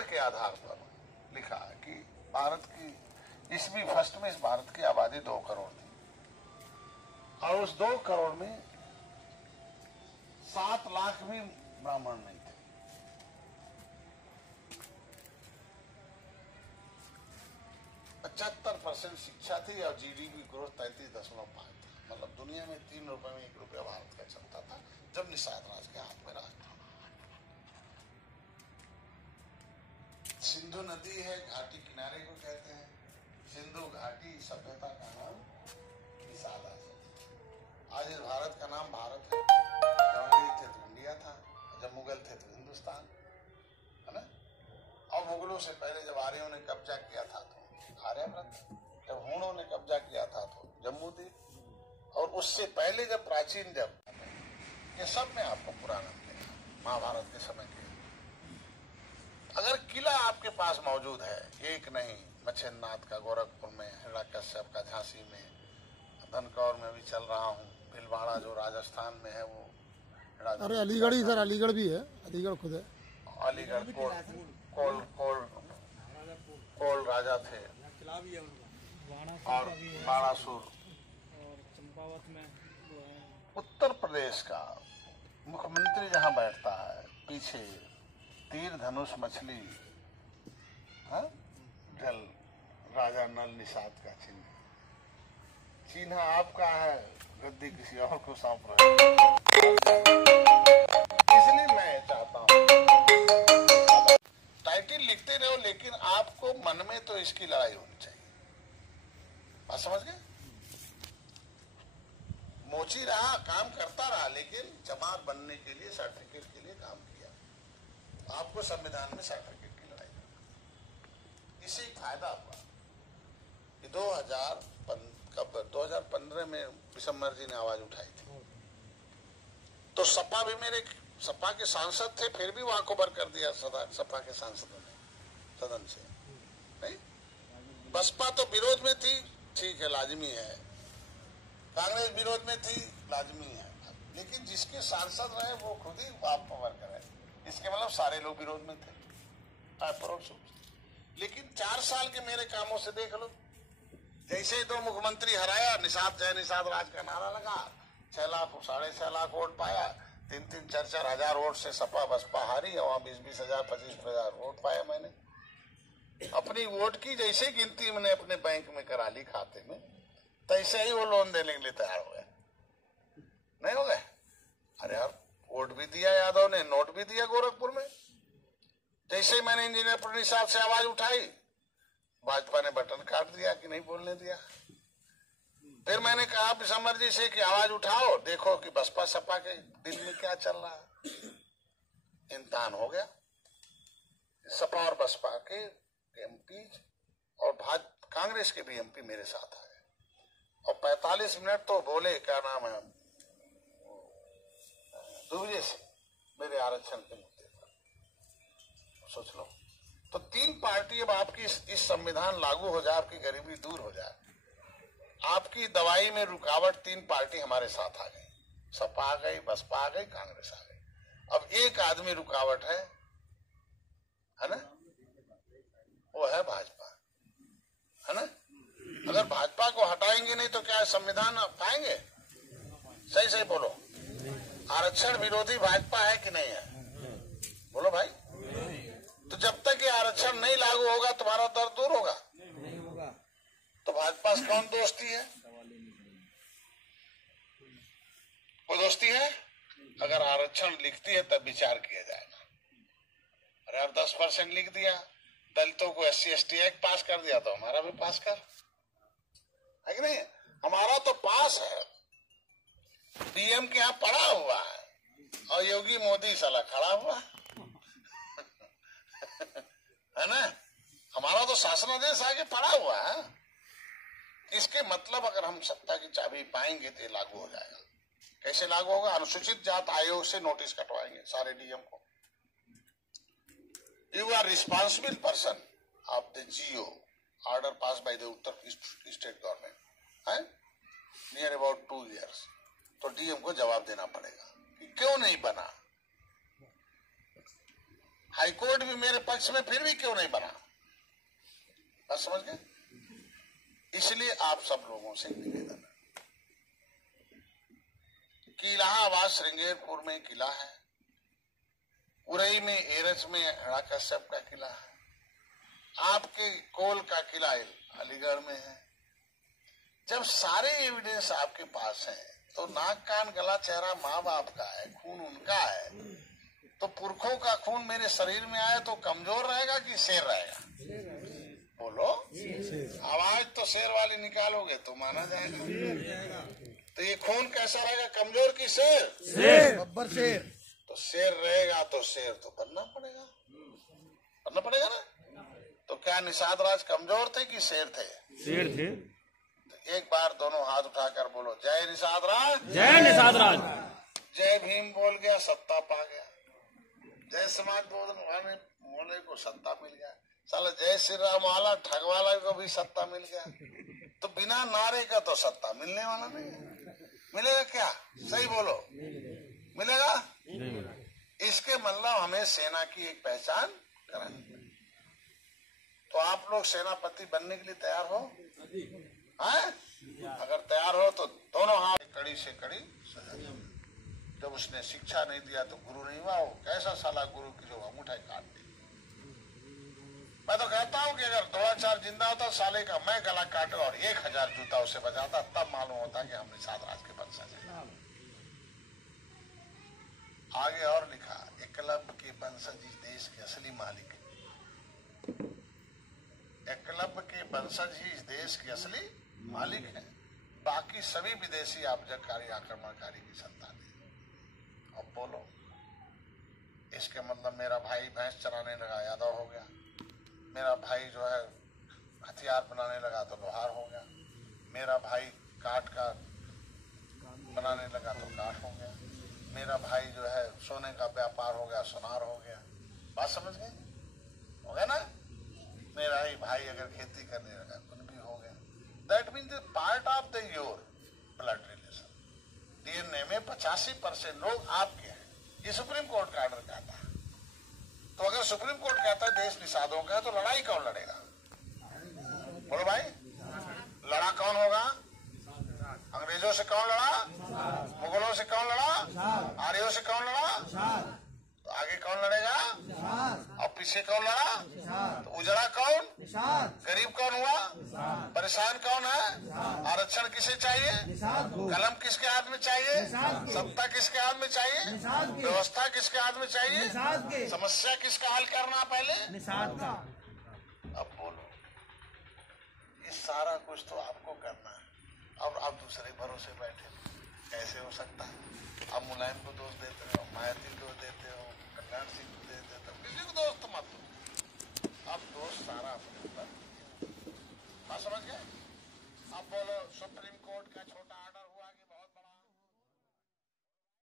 प्रमाण के आधार पर लिखा है कि भारत की ईस्वी फर्स्ट में इस भारत की आबादी 2 करोड़ थी और उस 2 करोड़ में 7 लाख भी ब्राह्मण नहीं थे। 75% शिक्षा थी और जीडीपी ग्रोथ 33.5 था। मतलब दुनिया में 3 रुपए में 1 रुपया भारत का चलता था जब निषाद राज के हाथ में राज था। सिंधु नदी है, घाटी किनारे को कहते हैं। सिंधु घाटी सभ्यता का नाम निषाद राज। आज इस भारत का नाम भारत है। जब अंग्रेज थे तो इंडिया था, जब मुगल थे तो हिंदुस्तान, है ना। और मुगलों से पहले जब आर्यों ने कब्जा किया था तो आर्यावर्त, जब हूणों ने कब्जा किया था तो जम्मू द्वीप, और उससे पहले जब प्राचीन जब ये सब में आपको पुराना मिलेगा महाभारत के समय के। अगर किला आपके पास मौजूद है, एक नहीं, मच्छिन्नाथ का गोरखपुर में, हिरण्यकश्यप का झांसी में, धनकौर में भी चल रहा हूँ, भीलवाड़ा जो राजस्थान में है वो। अरे अलीगढ़ ही सर, अलीगढ़ भी है, अलीगढ़ खुद है। अलीगढ़ कोल राजा थे और बाणासुर। चंपावत में उत्तर प्रदेश का मुख्यमंत्री जहाँ बैठता है, पीछे तीर धनुष मछली, जल राजा नल निषाद का चिन्ह। चिन्ह आपका है, गद्दी किसी और को सौंप रहे। इसलिए मैं चाहता हूँ टाइटल लिखते रहो, लेकिन आपको मन में तो इसकी लड़ाई होनी चाहिए। बात समझ गए? मोची रहा, काम करता रहा, लेकिन जमात बनने के लिए, सर्टिफिकेट के लिए काम किया। आपको संविधान में सर्टिफिकेट की लड़ाई करना, इससे फायदा हुआ कि 2015 में विशंबर जी ने आवाज उठाई थी तो सपा भी सपा के सांसद थे, फिर भी वॉकओवर कर दिया सपा के सांसदों ने सदन से। नहीं, बसपा तो विरोध में थी, ठीक है, लाजमी है। कांग्रेस विरोध में थी, लाजमी है। लेकिन जिसके सांसद रहे वो खुद ही वॉकओवर करे, इसके मतलब सारे लोग विरोध में थे परोक्ष रूप से। लेकिन 4 साल के मेरे कामों से देख लो, जैसे ही 2 मुख्यमंत्री हराया, निषाद जय निषाद राज का नारा लगा, 6 लाख 6.5 लाख वोट पाया, 3-3, 4-4 हजार वोट से सपा बसपा हारी, और 20-20 हजार 25 हजार वोट पाया। मैंने अपनी वोट की जैसे गिनती मैंने अपने बैंक में करा ली खाते में, तैसे ही वो लोन देने के लिए तैयार हो गए। नहीं हो गए? अरे यार, वोट भी दिया यादव ने, नोट भी दिया गोरखपुर में। जैसे ही मैंने इंजीनियर पुरी साहब से आवाज उठाई, भाजपा ने बटन काट दिया कि नहीं बोलने दिया। फिर मैंने कहा विशंबर जी से कि आवाज उठाओ, देखो कि बसपा सपा के दिल में क्या चल रहा है। इंतहान हो गया। सपा और बसपा के एमपी और कांग्रेस के भी एमपी मेरे साथ आए और 45 मिनट तो बोले, क्या नाम है, दुबे से मेरे आरक्षण के मुद्दे पर। सोच लो, तो 3 पार्टी अब आपकी इस संविधान लागू हो जाए, आपकी गरीबी दूर हो जाए, आपकी दवाई में रुकावट 3 पार्टी हमारे साथ आ गई, सपा आ गई, बसपा आ गई, कांग्रेस आ गई। अब एक आदमी रुकावट है ना, वो है भाजपा, है ना। अगर भाजपा को हटाएंगे नहीं तो क्या संविधान पाएंगे? सही सही बोलो, आरक्षण विरोधी भाजपा है कि नहीं है? बोलो भाई। तो जब तक ये आरक्षण नहीं लागू होगा तुम्हारा दर्द दूर होगा? नहीं होगा। तो भाजपा से कौन दोस्ती है? वो दोस्ती है? अगर आरक्षण लिखती है तब विचार किया जाएगा। अरे आप 10% लिख दिया, दलितों को SC/ST एक्ट पास कर दिया, तो हमारा भी पास कर, है कि नहीं? हमारा तो पास है, पीएम के यहाँ पड़ा हुआ है और योगी मोदी साला खड़ा हुआ है ना। हमारा तो शासनादेश आगे पड़ा हुआ है। इसके मतलब अगर हम सत्ता की चाबी पाएंगे तो ये लागू हो जाएगा। कैसे लागू होगा? अनुसूचित जात आयोग से नोटिस कटवाएंगे सारे डीएम को। You are responsible person of the GO order pass by the Uttar state government है नियर अबाउट 2 years। तो डीएम को जवाब देना पड़ेगा कि क्यों नहीं बना, हाईकोर्ट भी मेरे पक्ष में फिर भी क्यों नहीं बना? बस समझ गए? इसलिए आप सब लोगों से निवेदन है कि इलाहाबाद श्रृंगेरपुर में किला है, उरई में एरच में हड़ाकश्यप का किला है, आपके कोल का किला अलीगढ़ में है। जब सारे एविडेंस आपके पास हैं तो नाक कान गला चेहरा माँ बाप का है, खून उनका है, तो पुरखों का खून मेरे शरीर में आए तो कमजोर रहेगा कि शेर रहेगा? बोलो, आवाज तो शेर वाली निकालोगे तो माना जाएगा। तो ये खून कैसा रहेगा, कमजोर की शेर? शेर, बब्बर शेर। तो शेर रहेगा तो शेर तो बनना पड़ेगा, बनना पड़ेगा ना। तो क्या निषाद राज कमजोर थे कि शेर थे? शेर थे। तो एक बार दोनों हाथ उठाकर बोलो, जय निषाद राज, जय निषाद राज। जय भीम बोल गया, सत्ता पा गया। जय समाज बोलने को सत्ता मिल गया। साला जय श्री राम वाला ठगवाला को भी सत्ता मिल गया। तो बिना नारे का तो सत्ता मिलने वाला नहीं है। मिलेगा क्या? सही बोलो, मिलेगा? इसके मतलब हमें सेना की एक पहचान करानी पड़ेगी। तो आप लोग सेनापति बनने के लिए तैयार हो? अगर तैयार हो तो दोनों हाथ कड़ी से कड़ी सजा। जब उसने शिक्षा नहीं दिया तो गुरु नहीं हुआ। वो कैसा साला गुरु की जो अंगूठा काट दी। मैं तो कहता हूँ कि अगर द्रोणाचार जिंदा होता साले का मैं गला काटे और 1000 जूता उसे बजाता, तब मालूम होता कि हम निषाद राज के वंशज हैं। आगे और लिखा, एकलव्य के वंशज इस देश के असली मालिक। एकलव्य के वंशज ही इस देश के असली मालिक हैं। बाकी सभी विदेशी आक्रमणकारी आक्रमणकारी की संतान है। अब बोलो, इसके मतलब मेरा भाई भैंस चराने लगा यादव हो गया, मेरा भाई जो है हथियार बनाने लगा तो लोहार हो गया, मेरा भाई काठ का बनाने लगा तो काठ हो गया, मेरा भाई जो है सोने का व्यापार हो गया सोनार हो गया। बात समझ गए? हो गया ना? मेरा ही भाई अगर खेती करने लगा कुछ भी हो गया। That means part of the your blood relation. DNA में 85% लोग आपके हैं। ये सुप्रीम कोर्ट का ऑर्डर कहता है। तो अगर सुप्रीम कोर्ट कहता है देश निषादों का है, तो लड़ाई कौन लड़ेगा? बोलो भाई, लड़ा कौन होगा? अंग्रेजों से कौन लड़ा? मुगलों से कौन लड़ा? आर्यों से कौन लड़ा? तो आगे कौन लड़ेगा? और पीछे कौन लड़ा? तो उजड़ा कौन? गरीब कौन हुआ? परेशान कौन है? आरक्षण किसे चाहिए? कलम किसके हाथ में चाहिए? सत्ता किसके हाथ में चाहिए? व्यवस्था किसके हाथ में चाहिए? समस्या किसका हल करना पहले? अब बोलो, ये सारा कुछ तो आपको करना है और आप दूसरे भरोसे बैठे। कैसे हो सकता है? आप मुलायम को दोष देते हो, मायावती को देते हो, कल्याण सिंह को देते हो, किसी को दोष